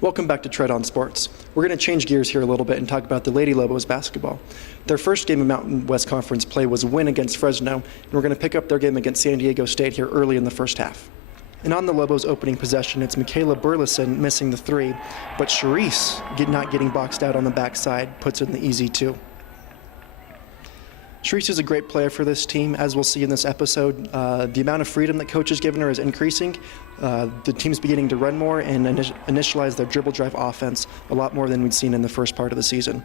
Welcome back to Tread on Sports. We're going to change gears here a little bit and talk about the Lady Lobos basketball. Their first game of Mountain West Conference play was a win against Fresno, and we're going to pick up their game against San Diego State here early in the first half. And on the Lobos' opening possession, it's Michaela Burleson missing the three, but Charisse, not getting boxed out on the backside, puts in the easy two. Charisse is a great player for this team. As we'll see in this episode, the amount of freedom that coach has given her is increasing. The team's beginning to run more and initialize their dribble drive offense a lot more than we'd seen in the first part of the season.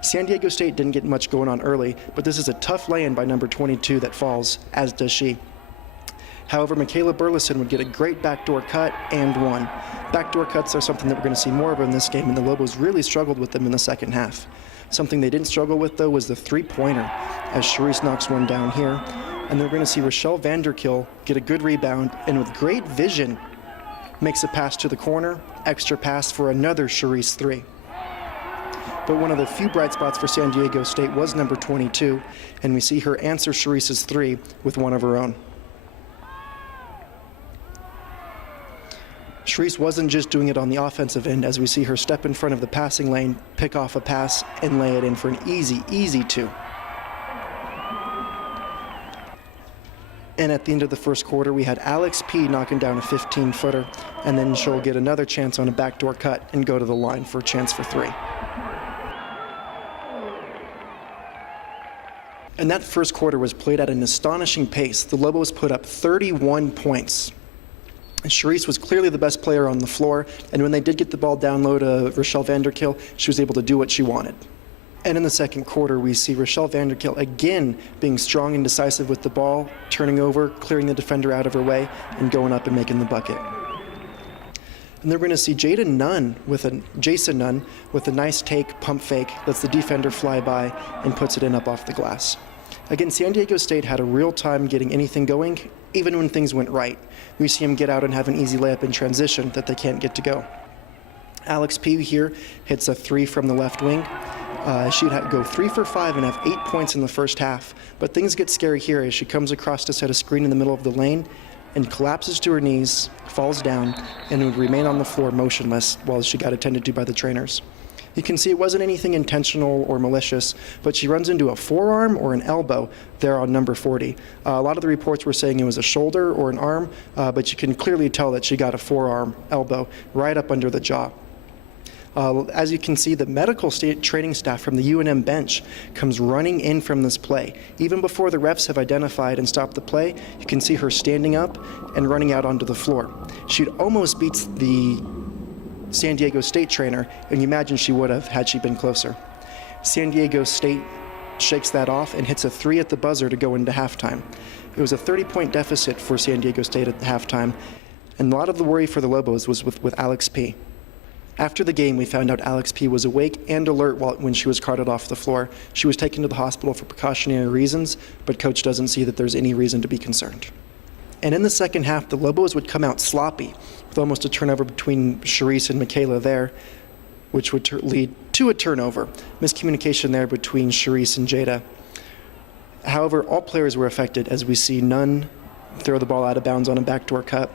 San Diego State didn't get much going on early, but this is a tough lay-in by number 22 that falls, as does she. However, Michaela Burleson would get a great backdoor cut and one. Backdoor cuts are something that we're going to see more of in this game, and the Lobos really struggled with them in the second half. Something they didn't struggle with, though, was the three-pointer, as Charisse knocks one down here. And they're going to see Rochelle Vanderkill get a good rebound, and with great vision, makes a pass to the corner, extra pass for another Charisse three. But one of the few bright spots for San Diego State was number 22, and we see her answer Charisse's three with one of her own. Charisse wasn't just doing it on the offensive end, as we see her step in front of the passing lane, pick off a pass, and lay it in for an easy two. And at the end of the first quarter, we had Alex P. knocking down a 15-footer, and then she'll get another chance on a backdoor cut and go to the line for a chance for three. And that first quarter was played at an astonishing pace. The Lobos put up 31 points. Charisse was clearly the best player on the floor, and when they did get the ball down low to Rochelle Vanderkill, she was able to do what she wanted. And in the second quarter, we see Rochelle Vanderkill again being strong and decisive with the ball, turning over, clearing the defender out of her way, and going up and making the bucket. And they're going to see Jason Nunn with a nice take, pump fake, lets the defender fly by, and puts it in up off the glass. Again, San Diego State had a real time getting anything going, even when things went right. We see him get out and have an easy layup in transition that they can't get to go. Alex P. here hits a three from the left wing. She'd go 3 for 5 and have 8 points in the first half, but things get scary here as she comes across to set a screen in the middle of the lane and collapses to her knees, falls down, and would remain on the floor motionless while she got attended to by the trainers. You can see it wasn't anything intentional or malicious, but she runs into a forearm or an elbow there on number 40. A lot of the reports were saying it was a shoulder or an arm, but you can clearly tell that she got a forearm elbow right up under the jaw. As you can see, the medical training staff from the UNM bench comes running in from this play. Even before the refs have identified and stopped the play, you can see her standing up and running out onto the floor. She almost beats the San Diego State trainer, and you imagine she would have had she been closer. San Diego State shakes that off and hits a three at the buzzer to go into halftime. It was a 30-point deficit for San Diego State at halftime, and a lot of the worry for the Lobos was with Alex P. After the game, we found out Alex P. was awake and alert when she was carted off the floor. She was taken to the hospital for precautionary reasons, but coach doesn't see that there's any reason to be concerned. And in the second half, the Lobos would come out sloppy, with almost a turnover between Charisse and Michaela there, which would lead to a turnover. Miscommunication there between Charisse and Jada. However, all players were affected, as we see Nunn throw the ball out of bounds on a backdoor cut.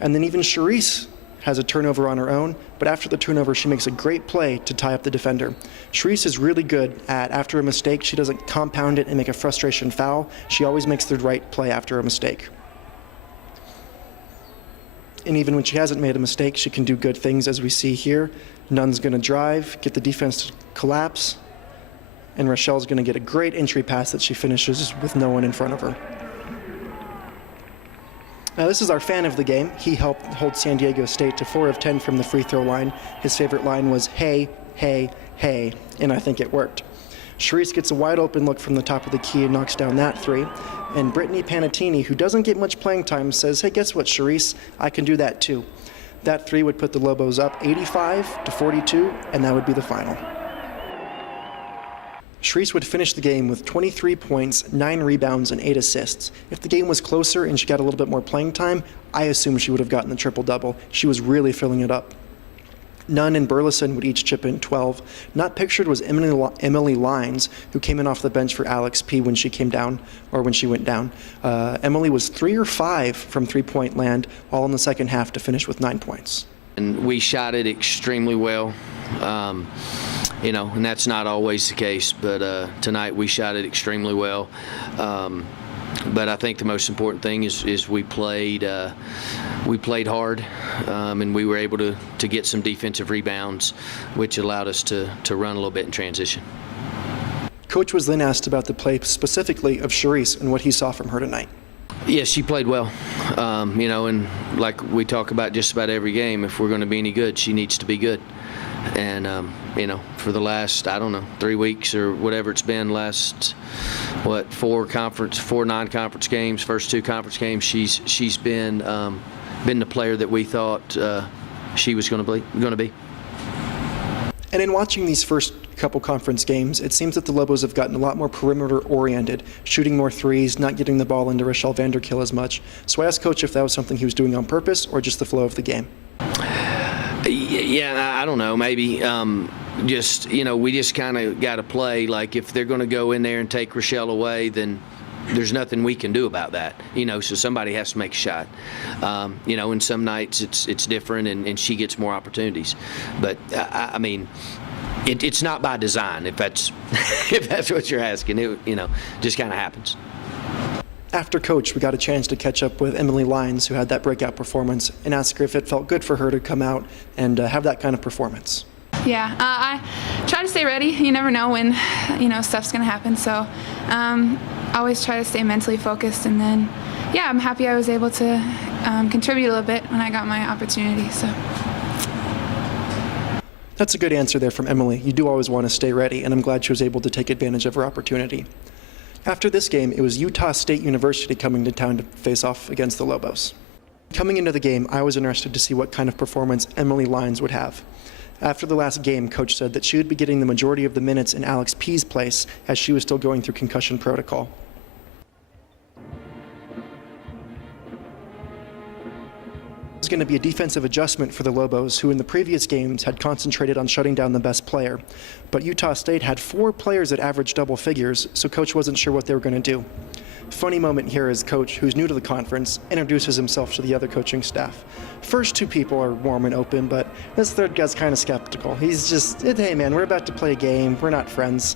And then even Charisse has a turnover on her own, but after the turnover, she makes a great play to tie up the defender. Charisse is really good at, after a mistake, she doesn't compound it and make a frustration foul. She always makes the right play after a mistake. And even when she hasn't made a mistake, she can do good things, as we see here. Nunn's going to drive, get the defense to collapse, and Rochelle's going to get a great entry pass that she finishes with no one in front of her. Now, this is our fan of the game. He helped hold San Diego State to 4 of 10 from the free throw line. His favorite line was, "Hey, hey, hey," and I think it worked. Charisse gets a wide open look from the top of the key and knocks down that three. And Brittany Panatini, who doesn't get much playing time, says, "Hey, guess what, Charisse? I can do that too." That three would put the Lobos up 85-42, and that would be the final. Charisse would finish the game with 23 points, 9 rebounds, and 8 assists. If the game was closer and she got a little bit more playing time, I assume she would have gotten the triple-double. She was really filling it up. Nunn and Burleson would each chip in 12. Not pictured was Emily Lines, who came in off the bench for Alex P. when she came down, or when she went down. Emily was 3 or 5 from three-point land, all in the second half to finish with 9 points. And we shot it extremely well. You know, and that's not always the case, but tonight we shot it extremely well. But I think the most important thing is we played hard, and we were able to get some defensive rebounds, which allowed us to run a little bit in transition. Coach was then asked about the play specifically of Charisse and what he saw from her tonight. Yes, she played well. You know, and like we talk about just about every game, if we're going to be any good, she needs to be good. And you know, for the last, I don't know, 3 weeks or whatever it's been, last four non-conference games, first 2 conference games, she's been the player that we thought she was going to be. And in watching these first couple conference games, it seems that the Lobos have gotten a lot more perimeter oriented, shooting more threes, not getting the ball into Rochelle Vanderkill as much. So I asked Coach if that was something he was doing on purpose or just the flow of the game. Yeah, I don't know. Maybe just, you know, we just kind of got to play. Like, if they're going to go in there and take Rochelle away, then there's nothing we can do about that. You know, so somebody has to make a shot. You know, and some nights it's different, and she gets more opportunities. But I mean, it's not by design. If that's if that's what you're asking, it, you know, just kind of happens. After Coach, we got a chance to catch up with Emily Lyons, who had that breakout performance, and ask her if it felt good for her to come out and have that kind of performance. Yeah, I try to stay ready. You never know when, you know, stuff's going to happen. So I always try to stay mentally focused. And then, yeah, I'm happy I was able to contribute a little bit when I got my opportunity. So. That's a good answer there from Emily. You do always want to stay ready, and I'm glad she was able to take advantage of her opportunity. After this game, it was Utah State University coming to town to face off against the Lobos. Coming into the game, I was interested to see what kind of performance Emily Lyons would have. After the last game, Coach said that she would be getting the majority of the minutes in Alex P's place as she was still going through concussion protocol. It's going to be a defensive adjustment for the Lobos, who in the previous games had concentrated on shutting down the best player. But Utah State had 4 players that averaged double figures, so Coach wasn't sure what they were going to do. Funny moment here is Coach, who's new to the conference, introduces himself to the other coaching staff. First 2 people are warm and open, but this third guy's kind of skeptical. He's just, hey man, we're about to play a game, we're not friends.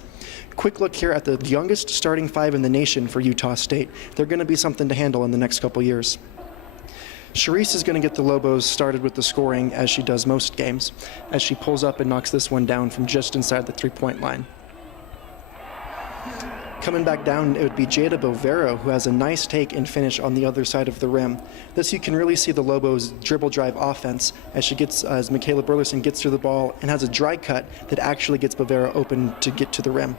Quick look here at the youngest starting 5 in the nation for Utah State. They're going to be something to handle in the next couple years. Charisse is going to get the Lobos started with the scoring, as she does most games, as she pulls up and knocks this one down from just inside the 3-point line. Coming back down, it would be Jada Bovero, who has a nice take and finish on the other side of the rim. This you can really see the Lobos' dribble drive offense as Michaela Burleson gets through the ball and has a dry cut that actually gets Bovero open to get to the rim.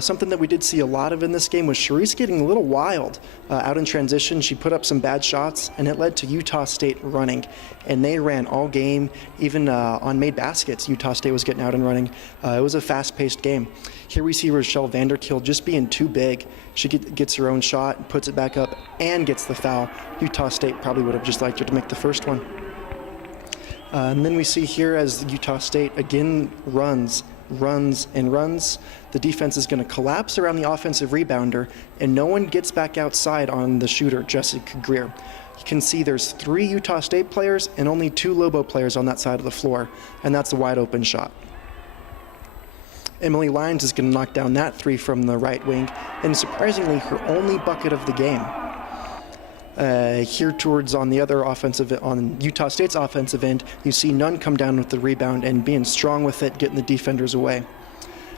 Something that we did see a lot of in this game was Charisse getting a little wild. Out in transition, she put up some bad shots, and it led to Utah State running. And they ran all game. Even on made baskets, Utah State was getting out and running. It was a fast-paced game. Here we see Rochelle Vanderkill just being too big. She gets her own shot, puts it back up, and gets the foul. Utah State probably would have just liked her to make the first one. And then we see here as Utah State again runs. The defense is going to collapse around the offensive rebounder, and no one gets back outside on the shooter, Jessica Greer. You can see there's 3 Utah State players and only 2 Lobo players on that side of the floor, and that's a wide open shot. Emily Lyons is going to knock down that 3 from the right wing, and surprisingly her only bucket of the game. Here towards on Utah State's offensive end, you see Nunn come down with the rebound and being strong with it, getting the defenders away.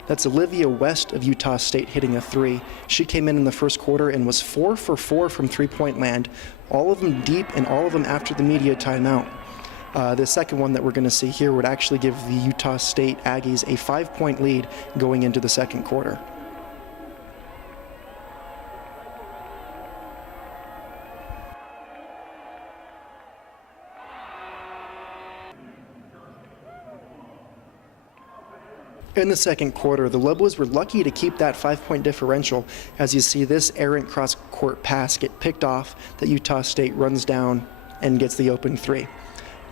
That's Olivia West of Utah State hitting a 3. She came in the first quarter and was 4 for 4 from three-point land, all of them deep and all of them after the media timeout. The second one that we're going to see here would actually give the Utah State Aggies a 5-point lead going into the second quarter. In the second quarter, the Lobos were lucky to keep that 5-point differential, as you see this errant cross-court pass get picked off that Utah State runs down and gets the open 3.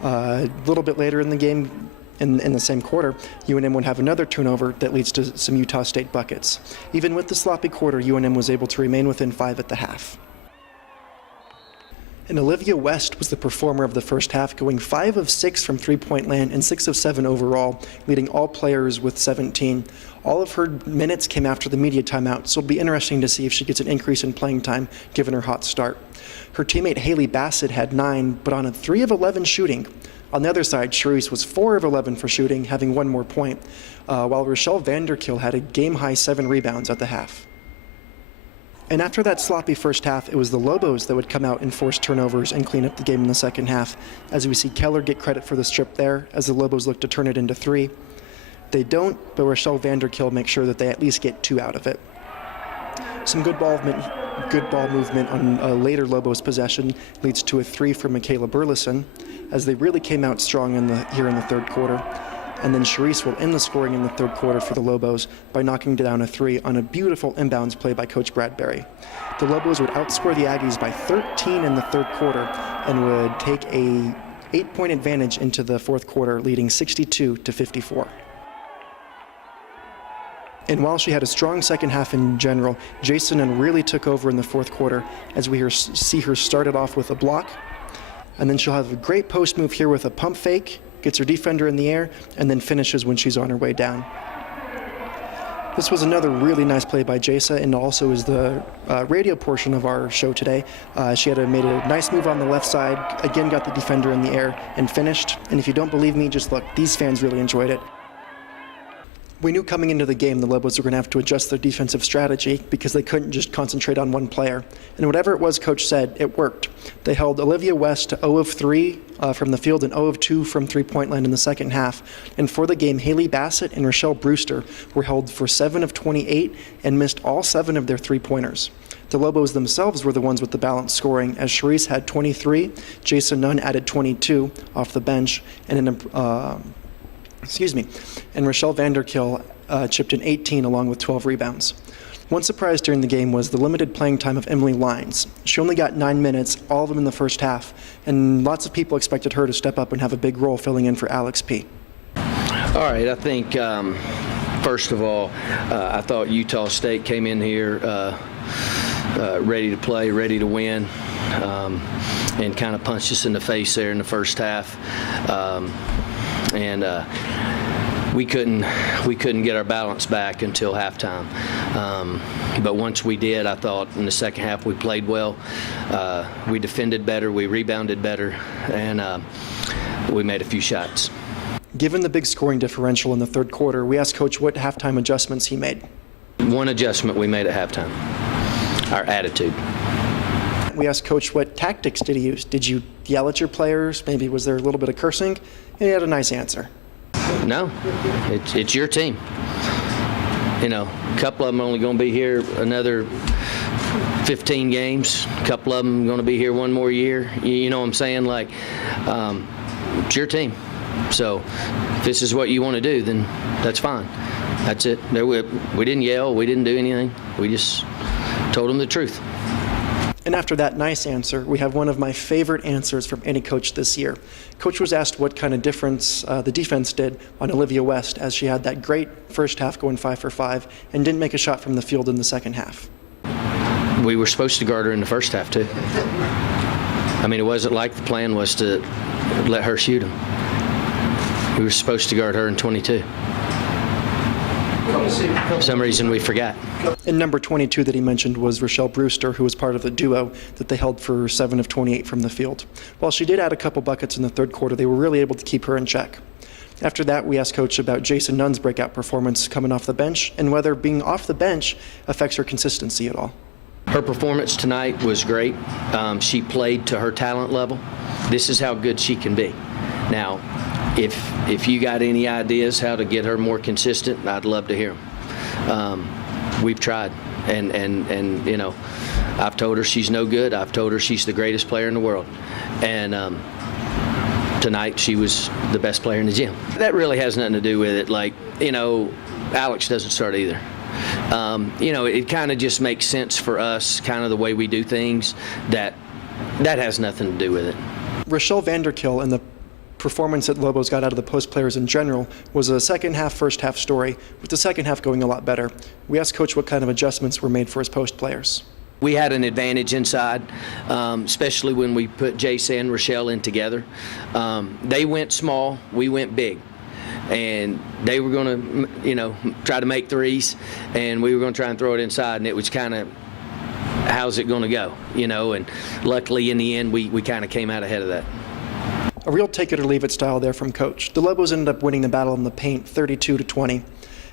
A little bit later in the game, in the same quarter, UNM would have another turnover that leads to some Utah State buckets. Even with the sloppy quarter, UNM was able to remain within 5 at the half. And Olivia West was the performer of the first half, going 5 of 6 from three-point land and 6 of 7 overall, leading all players with 17. All of her minutes came after the media timeout, so it'll be interesting to see if she gets an increase in playing time given her hot start. Her teammate Haley Bassett had 9, but on a 3 of 11 shooting. On the other side, Charisse was 4 of 11 for shooting, having 1 more point, while Rochelle Vanderkill had a game-high 7 rebounds at the half. And after that sloppy first half, it was the Lobos that would come out and force turnovers and clean up the game in the second half, as we see Keller get credit for the strip there, as the Lobos look to turn it into 3. They don't, but Rochelle Vanderkill makes sure that they at least get 2 out of it. Some good ball movement on a later Lobos possession leads to a 3 from Michaela Burleson, as they really came out strong here in the third quarter. And then Charisse will end the scoring in the third quarter for the Lobos by knocking down a 3 on a beautiful inbounds play by Coach Bradbury. The Lobos would outscore the Aggies by 13 in the third quarter and would take a 8-point advantage into the fourth quarter, leading 62-54. And while she had a strong second half in general, Jason really took over in the fourth quarter, as we see her start it off with a block, and then she'll have a great post move here with a pump fake, gets her defender in the air, and then finishes when she's on her way down. This was another really nice play by Jasa, and also is the radio portion of our show today. She made a nice move on the left side, again got the defender in the air, and finished. And if you don't believe me, just look. These fans really enjoyed it. We knew coming into the game the Lobos were going to have to adjust their defensive strategy because they couldn't just concentrate on one player. And whatever it was Coach said, it worked. They held Olivia West to 0 of 3 from the field and 0 of 2 from three-point land in the second half. And for the game, Haley Bassett and Rochelle Brewster were held for 7 of 28 and missed all 7 of their three-pointers. The Lobos themselves were the ones with the balanced scoring, as Charisse had 23, Jason Nunn added 22 off the bench, and and Rochelle Vanderkill chipped in 18 along with 12 rebounds. One surprise during the game was the limited playing time of Emily Lyons. She only got 9 minutes, all of them in the first half, and lots of people expected her to step up and have a big role filling in for Alex P. All right, I think, first of all, I thought Utah State came in here ready to play, ready to win, and kind of punched us in the face there in the first half. We couldn't get our balance back until halftime. But once we did, I thought in the second half we played well. We defended better, we rebounded better, and we made a few shots. Given the big scoring differential in the third quarter, we asked Coach what halftime adjustments he made. One adjustment we made at halftime, our attitude. We asked Coach what tactics did he use. Did you yell at your players? Maybe was there a little bit of cursing? And he had a nice answer. No, it's your team. You know, a couple of them are only going to be here another 15 games. A couple of them going to be here one more year. You know what I'm saying? Like, it's your team. So if this is what you want to do, then that's fine. That's it. We didn't yell. We didn't do anything. We just told them the truth. And after that nice answer, we have one of my favorite answers from any coach this year. Coach was asked what kind of difference the defense did on Olivia West, as she had that great first half going 5 for 5 and didn't make a shot from the field in the second half. We were supposed to guard her in the first half, too. I mean, it wasn't like the plan was to let her shoot them. We were supposed to guard her in 22. For some reason, we forgot. And number 22 that he mentioned was Rochelle Brewster, who was part of the duo that they held for 7 of 28 from the field. While she did add a couple buckets in the third quarter, they were really able to keep her in check. After that, we asked Coach about Jason Nunn's breakout performance coming off the bench and whether being off the bench affects her consistency at all. Her performance tonight was great. She played to her talent level. This is how good she can be. Now, if you got any ideas how to get her more consistent, I'd love to hear them. We've tried, and you know, I've told her she's no good. I've told her she's the greatest player in the world, and tonight she was the best player in the gym. That really has nothing to do with it. Like, you know, Alex doesn't start either. You know, it kind of just makes sense for us, kind of the way we do things. That has nothing to do with it. Rochelle Vanderkill and the performance that Lobos got out of the post players in general was a second half, first half story, with the second half going a lot better. We asked Coach what kind of adjustments were made for his post players. We had an advantage inside, especially when we put Jace and Rochelle in together. They went small, we went big. And they were going to, try to make threes, and we were going to try and throw it inside, and it was kind of, how's it going to go, and luckily in the end we kind of came out ahead of that. A real take it or leave it style there from Coach. The Lobos ended up winning the battle in the paint 32-20.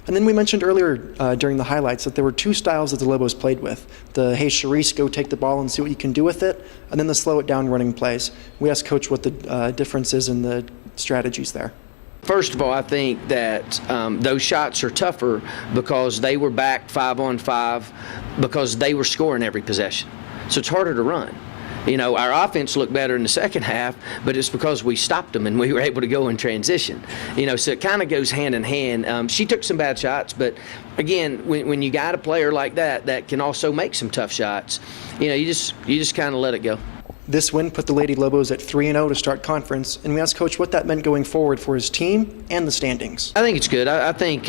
And then we mentioned earlier during the highlights that there were two styles that the Lobos played with. The, hey, Charisse, go take the ball and see what you can do with it, and then the slow it down running plays. We asked Coach what the difference is in the strategies there. First of all, I think that those shots are tougher because they were back 5-on-5 because they were scoring every possession. So it's harder to run. Our offense looked better in the second half, but it's because we stopped them and we were able to go in transition. So it kind of goes hand in hand. She took some bad shots, but again, when you got a player like that can also make some tough shots, you just kind of let it go. This win put the Lady Lobos at 3-0 to start conference, and we asked Coach what that meant going forward for his team and the standings. I think it's good. I think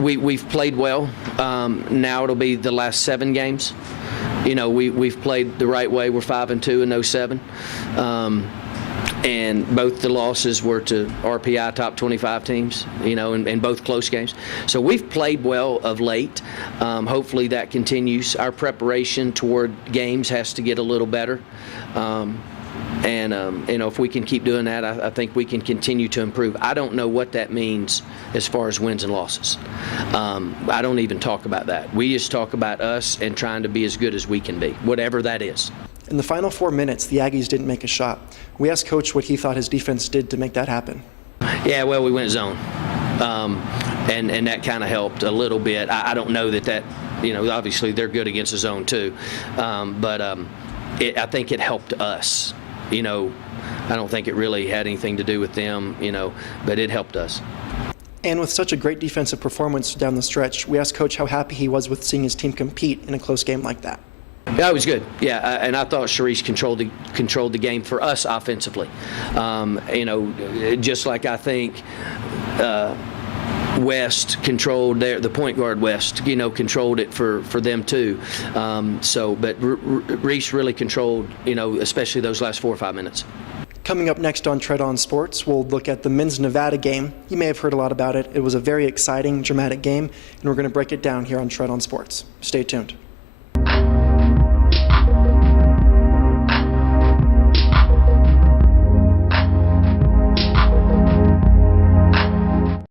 we've played well. Now it'll be the last 7 games. We've played the right way. We're 5-2 in 07. And both the losses were to RPI top 25 teams, in both close games. So we've played well of late. Hopefully that continues. Our preparation toward games has to get a little better. If we can keep doing that, I think we can continue to improve. I don't know what that means as far as wins and losses. I don't even talk about that. We just talk about us and trying to be as good as we can be, whatever that is. In the final 4 minutes, the Aggies didn't make a shot. We asked Coach what he thought his defense did to make that happen. Yeah, well, we went zone, and that kind of helped a little bit. I don't know that obviously they're good against the zone too, but I think it helped us. I don't think it really had anything to do with them, but it helped us. And with such a great defensive performance down the stretch, we asked Coach how happy he was with seeing his team compete in a close game like that. Yeah, it was good. Yeah, and I thought Charisse controlled the game for us offensively. Just like I think West controlled the point guard West, controlled it for them too. But Reese really controlled, especially those last 4 or 5 minutes. Coming up next on Tread On Sports, we'll look at the men's Nevada game. You may have heard a lot about it. It was a very exciting, dramatic game, and we're going to break it down here on Tread On Sports. Stay tuned.